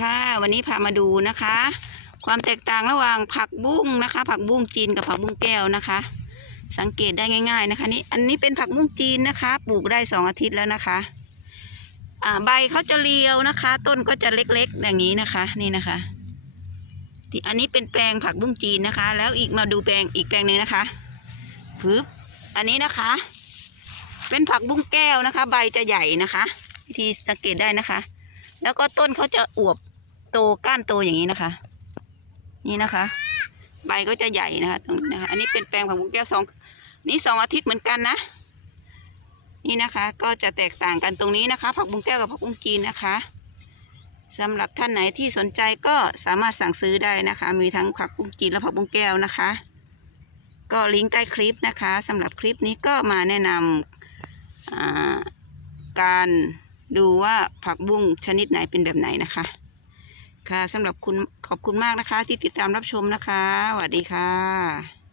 ค่ะวันนี้พามาดูนะคะ ความแตกต่างระหว่างผักบุ้งนะคะ ผักบุ้งจีนกับผักบุ้งแก้วนะคะ สังเกตได้ง่าย ๆนะคะนี่อันนี้เป็นผักบุ้งจีนนะคะ ปลูกได้สองอาทิตย์แล้วนะคะอ่าใบเขาจะเรียวนะคะ ต้นก็จะเล็กๆ อย่างนี้นะคะนี่นะคะที่อันนี้เป็นแปลงผักบุ้งจีนนะคะ แล้วอีกมาดูแปลงอีกแปลงหนึ่งนะคะปึ๊บอันนี้นะคะ เป็นผักบุ้งแก้วนะคะ ใบจะใหญ่นะคะวิธีสังเกตได้นะคะ แล้วก็ต้นเขาจะอวบโตก้านโตอย่างนี้นะคะ นี่นะคะ ใบก็จะใหญ่นะคะตรงนี้นะคะ อันนี้เป็นแปลงผักบุ้งแก้วสองนี่สองอาทิตย์เหมือนกันนะ นี่นะคะ ก็จะแตกต่างกันตรงนี้นะคะ ผักบุ้งแก้วกับผักบุ้งจีนนะคะสำหรับท่านไหนที่สนใจก็สามารถสั่งซื้อได้นะคะ มีทั้งผักบุ้งจีนและผักบุ้งแก้วนะคะ ก็ลิงก์ใต้คลิปนะคะสำหรับคลิปนี้ก็มาแนะนำอ่าการ ดูว่าผักบุ้งชนิดไหนเป็นแบบไหนนะคะ ค่ะสำหรับคุณขอบคุณมากนะคะ ที่ติดตามรับชมนะคะสวัสดีค่ะ